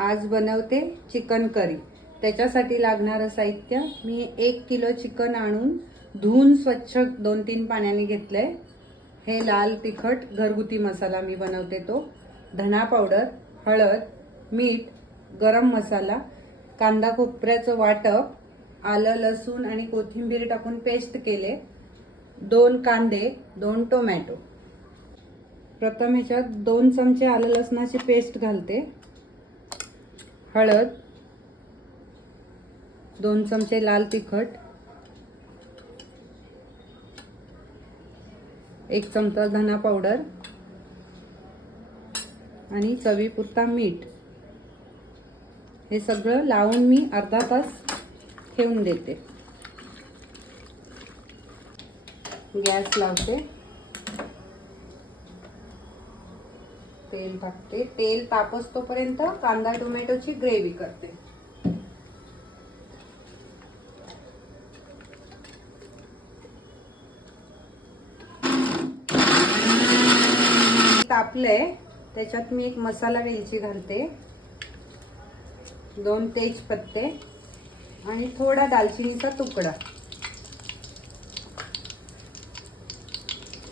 आज बनवते chicken curry. त्याच्यासाठी लागणारं साहित्य मी 1 किलो चिकन आणून धुवून स्वच्छ 2-3 पाण्याने घेतलंय। हे लाल तिखट घरगुती मसाला मी बनवते तो, धना पावडर, हळद, मीठ, गरम मसाला, कांदा खोबऱ्याचं वाटप, आलं लसूण आणि कोथिंबीर टाकून पेस्ट केले, 2 कांदे, 2 टोमॅटो। प्रथम ह्याच्यात 2 चमचे आलं लसणाची पेस्ट घालते, हळद, 2 चमचे लाल तिखट, 1 चमचा धना पावडर आणि चवीपुरता मीठ। हे सगळं लावून मी अर्धा तास ठेवून देते। गॅस लावते, तेल टाकते, तेल तापसतोपर्यंत कांदा टोमॅटोची ग्रेव्ही करते। तापलंय, त्याच्यात मी 1 मसाला वेलची घालते, 2 तेजपत्ते आणि थोडा दालचिनीचा तुकडा।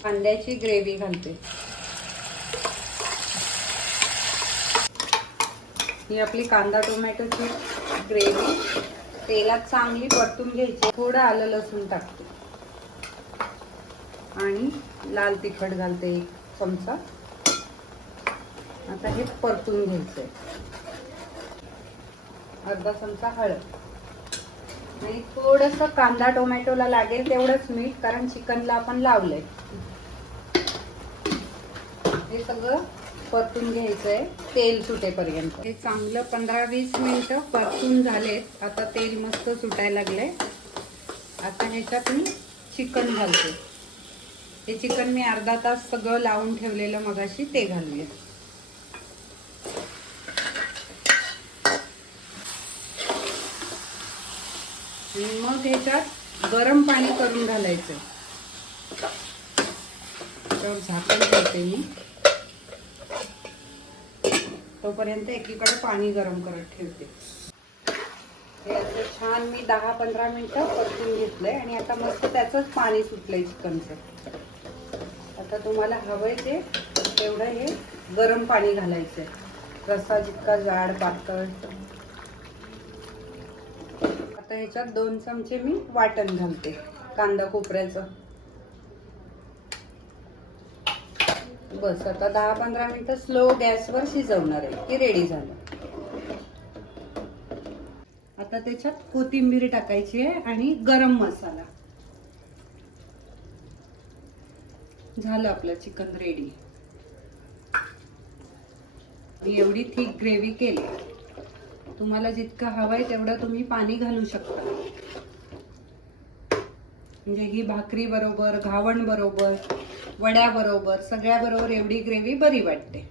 कांद्याची ग्रेव्ही घालते। ही आपली कांदा टोमॅटोची ग्रेव्ही तेलात चांगली परतून घ्यायची। थोडं आलं लसूण टाकते आणि लाल तिखट घालते 1 चमचा। आता हे परतून घ्यायचंय। अर्धा चमचा हळद आणि थोडंसं कांदा टोमॅटोला लागेल तेवढंच मीठ, कारण चिकनला आपण लावलंय। हे सगळं परतून घ्यायचंय तेल सुटेपर्यंत। हे चांगलं 15-20 मिनिटं परतून झालेत। आता तेल मस्त सुटायला लागलंय। आता ह्याच्यात मी चिकन घालते। हे चिकन मी अर्धा तास सगळं लावून ठेवलेलं मगाशी, ते घालूया। आणि मग ह्याच्यात गरम पाणी करून घालायचं। तर झाकण ठेवते मी, तोपर्यंत एकीकडे पाणी गरम करत ठेवते। हे असं छान मी 10-15 मिनिटं परतून घेतलंय आणि आता मस्त त्याचंच पाणी सुटलंय चिकनचं। आता तुम्हाला हवंय ते तेवढं हे गरम पाणी घालायचंय, रस्सा जितका जाड पातळ। आता ह्याच्यात 2 चमचे मी वाटण घालते कांदा खोबऱ्याचं। बस आता 10-15 मिनिटं स्लो गॅसवर शिजवणार आहे की रेडी झालं। आता त्याच्यात कोथिंबीर टाकायची आहे आणि गरम मसाला। झालं आपलं चिकन रेडी। मी एवढी थिक ग्रेव्ही केली, तुम्हाला जितकं हवंय तेवढं तुम्ही पाणी घालू शकता। म्हणजे ही भाकरी बरोबर, घावण बरोबर, वड्या बरोबर, सगळ्या बरोबर एवढी ग्रेव्ही बरी वाटते।